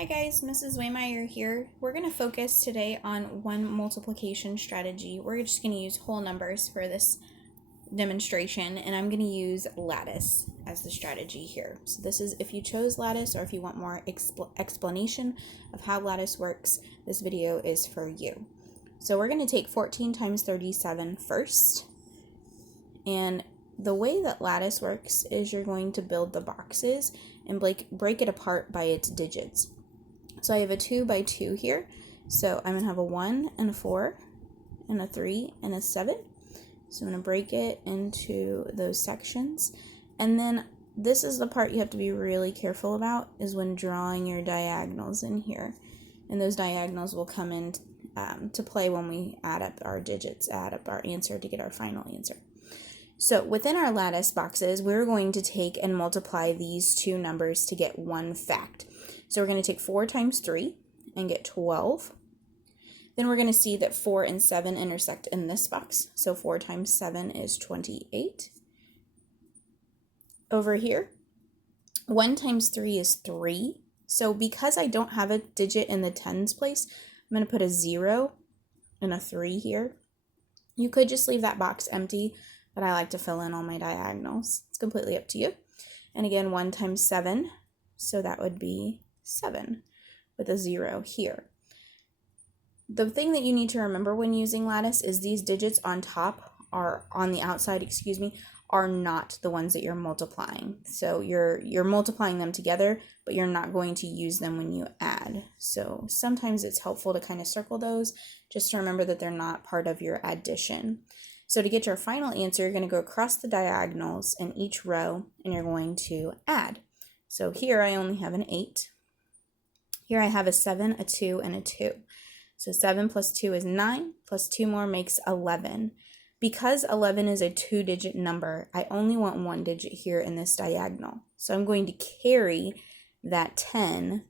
Hi guys, Mrs. Waymeyer here. We're going to focus today on one multiplication strategy. We're just going to use whole numbers for this demonstration, and I'm going to use lattice as the strategy here. So this is if you chose lattice, or if you want more explanation of how lattice works, this video is for you. So we're going to take 14 times 37 first, and the way that lattice works is you're going to build the boxes and break it apart by its digits. So I have a 2 by 2 here. So I'm going to have a 1 and a 4 and a 3 and a 7. So I'm going to break it into those sections. And then this is the part you have to be really careful about, is when drawing your diagonals in here. And those diagonals will come in to play when we add up our digits, add up our answer to get our final answer. So within our lattice boxes, we're going to take and multiply these two numbers to get one fact. So we're going to take 4 times 3 and get 12. Then we're going to see that 4 and 7 intersect in this box. So 4 times 7 is 28. Over here, 1 times 3 is 3. So because I don't have a digit in the tens place, I'm going to put a 0 and a 3 here. You could just leave that box empty, but I like to fill in all my diagonals. It's completely up to you. And again, 1 times 7, so that would be 7 with a 0 here. The thing that you need to remember when using lattice is these digits on top are on the outside, are not the ones that you're multiplying. So you're multiplying them together, but you're not going to use them when you add. So sometimes it's helpful to kind of circle those just to remember that they're not part of your addition. So to get your final answer, you're going to go across the diagonals in each row and you're going to add. So here I only have an 8. Here I have a 7, a 2, and a 2. So 7 plus 2 is 9, plus 2 more makes 11. Because 11 is a 2-digit number, I only want 1 digit here in this diagonal. So I'm going to carry that 10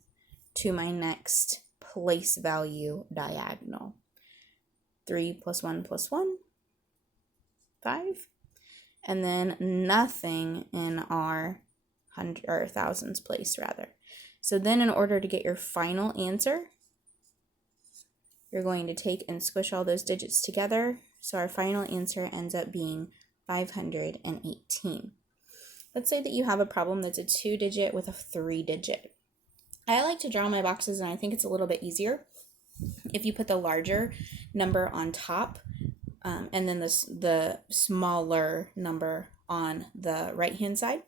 to my next place value diagonal. 3 plus 1 plus 1, 5. And then nothing in our thousands place rather. So then in order to get your final answer, you're going to take and squish all those digits together. So our final answer ends up being 518. Let's say that you have a problem that's a 2-digit with a 3-digit. I like to draw my boxes, and I think it's a little bit easier if you put the larger number on top and then the smaller number on the right hand side.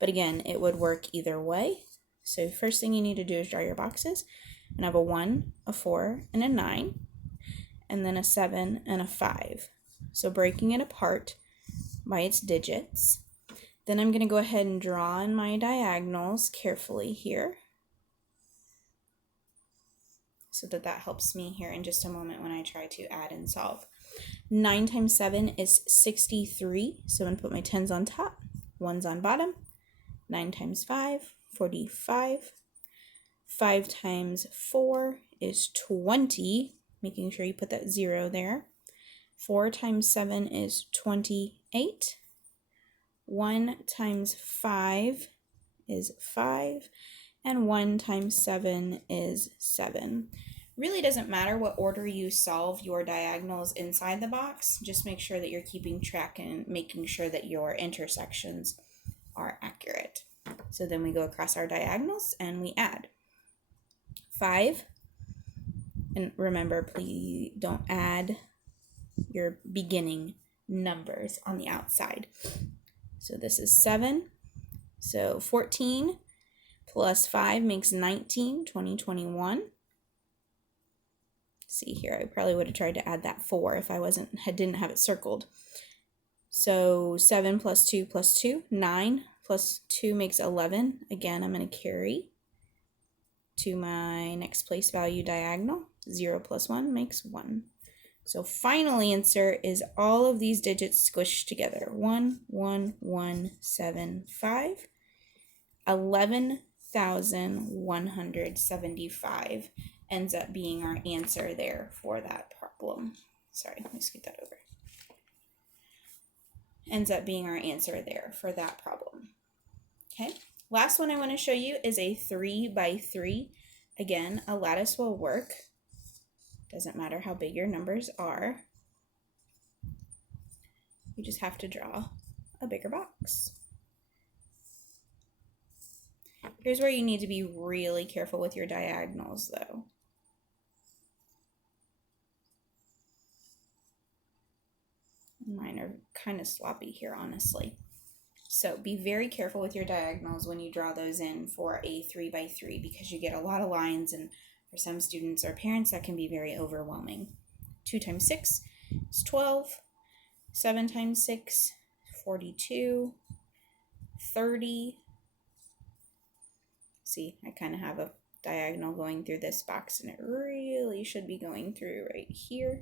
But again, it would work either way. So first thing you need to do is draw your boxes. And I have a 1, a 4, and a 9, and then a 7 and a 5. So breaking it apart by its digits. Then I'm going to go ahead and draw in my diagonals carefully here, so that helps me here in just a moment when I try to add and solve. 9 times 7 is 63, so I'm going to put my 10s on top, 1s on bottom. 9 times 5, 45. 5 times 4 is 20, making sure you put that 0 there. 4 times 7 is 28. 1 times 5 is 5. And 1 times 7 is 7. Really doesn't matter what order you solve your diagonals inside the box. Just make sure that you're keeping track and making sure that your intersections are accurate. So then we go across our diagonals and we add. 5, and remember, please don't add your beginning numbers on the outside. So this is 7. So 14 plus 5 makes 19, 20, 21. See here, I probably would have tried to add that 4 if I didn't have it circled. So 7 plus 2 plus 2, 9 plus 2 makes 11. Again, I'm going to carry to my next place value diagonal. 0 plus 1 makes 1. So final answer is all of these digits squished together. 1, 1, 1, 7, 5. 11,175 ends up being our answer there for that problem. Sorry, let me scoot that over. Ends up being our answer there for that problem. Okay. Last one I want to show you is a 3 by 3 Again, a lattice will work. Doesn't matter how big your numbers are. You just have to draw a bigger box. Here's where you need to be really careful with your diagonals, though. Mine are kind of sloppy here, honestly. So be very careful with your diagonals when you draw those in for a 3x3 because you get a lot of lines, and for some students or parents that can be very overwhelming. 2 times 6 is 12. 7 times 6, 42. 30. See, I kind of have a diagonal going through this box, and it really should be going through right here.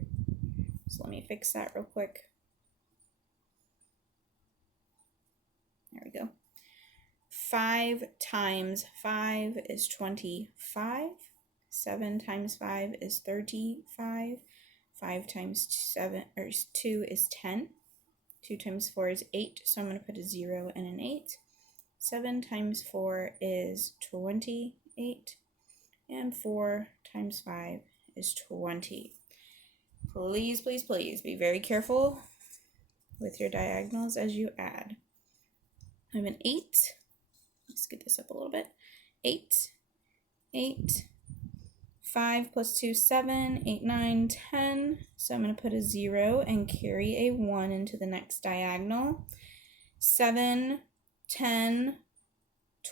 So let me fix that real quick. There we go. 5 times 5 is 25. 7 times 5 is 35. 5 times 2 is 10. 2 times 4 is 8, so I'm going to put a 0 and an 8. 7 times 4 is 28. And 4 times 5 is 20. Please, please, please be very careful with your diagonals as you add. I have an 8. Let's get this up a little bit. 8, 8, 5 plus 2, 7, 8, 9, 10. So I'm going to put a 0 and carry a 1 into the next diagonal. 7, 10,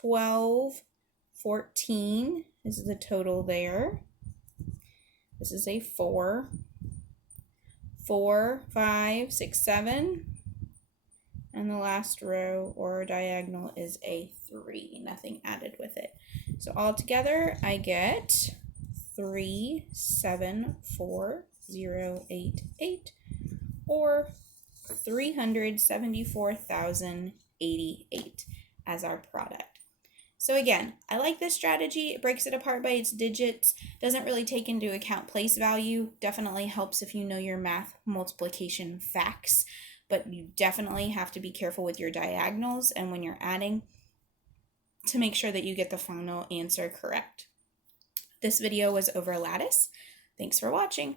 12, 14 is the total there. This is a 4. 4, 5, 6, 7. And the last row or diagonal is a 3, nothing added with it. So all together I get 374,088, or 374,088 as our product. So again, I like this strategy. It breaks it apart by its digits, doesn't really take into account place value, definitely helps if you know your math multiplication facts, but you definitely have to be careful with your diagonals and when you're adding to make sure that you get the final answer correct. This video was over lattice. Thanks for watching.